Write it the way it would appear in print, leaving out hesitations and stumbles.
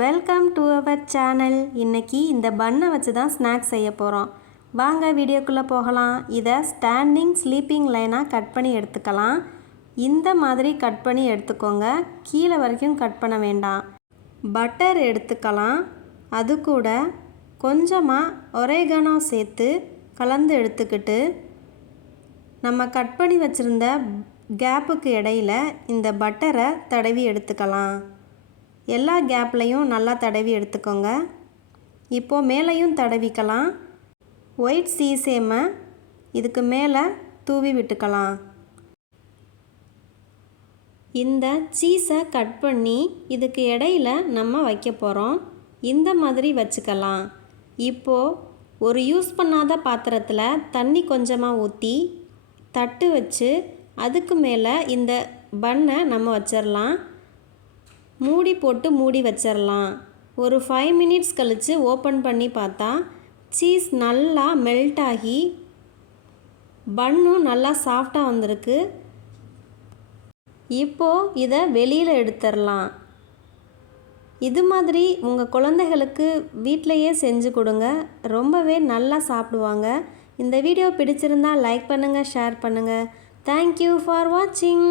Welcome to our channel. இன்றைக்கி இந்த பன்னை வச்சு தான் ஸ்நாக்ஸ் செய்ய போகிறோம். வாங்க வீடியோக்குள்ளே போகலாம். இதை ஸ்டாண்டிங் ஸ்லீப்பிங் லைனாக கட் பண்ணி எடுத்துக்கலாம். இந்த மாதிரி கட் பண்ணி எடுத்துக்கோங்க. கீழே வரைக்கும் கட் பண்ண வேண்டாம். பட்டர் எடுத்துக்கலாம். அது கூட கொஞ்சமாக ஒரேகனோ சேர்த்து கலந்து எடுத்துக்கிட்டு நம்ம கட் பண்ணி வச்சுருந்த கேப்புக்கு இடையில இந்த பட்டரை தடவி எடுத்துக்கலாம். எல்லா கேப்லையும் நல்லா தடவி எடுத்துக்கோங்க. இப்போது மேலேயும் தடவிக்கலாம். ஒயிட் சீசேமை இதுக்கு மேலே தூவி விட்டுக்கலாம். இந்த சீஸை கட் பண்ணி இதுக்கு இடையில நம்ம வைக்க போகிறோம். இந்த மாதிரி வச்சுக்கலாம். இப்போது ஒரு யூஸ் பண்ணாத பாத்திரத்தில் தண்ணி கொஞ்சமாக ஊற்றி தட்டு வச்சு அதுக்கு மேலே இந்த பன்னை நம்ம வச்சிடலாம். மூடி போட்டு மூடி வச்சிடலாம். ஒரு 5 மினிட்ஸ் கழித்து ஓப்பன் பண்ணி பார்த்தா சீஸ் நல்லா மெல்ட் ஆகி பன்னும் நல்லா சாஃப்டாக வந்திருக்கு. இப்போது இதை வெளியில் எடுத்துடலாம். இது மாதிரி உங்கள் குழந்தைகளுக்கு வீட்டிலையே செஞ்சு கொடுங்க. ரொம்பவே நல்லா சாப்பிடுவாங்க. இந்த வீடியோ பிடிச்சிருந்தால் லைக் பண்ணுங்கள், ஷேர் பண்ணுங்கள். தேங்க்யூ ஃபார் வாட்சிங்.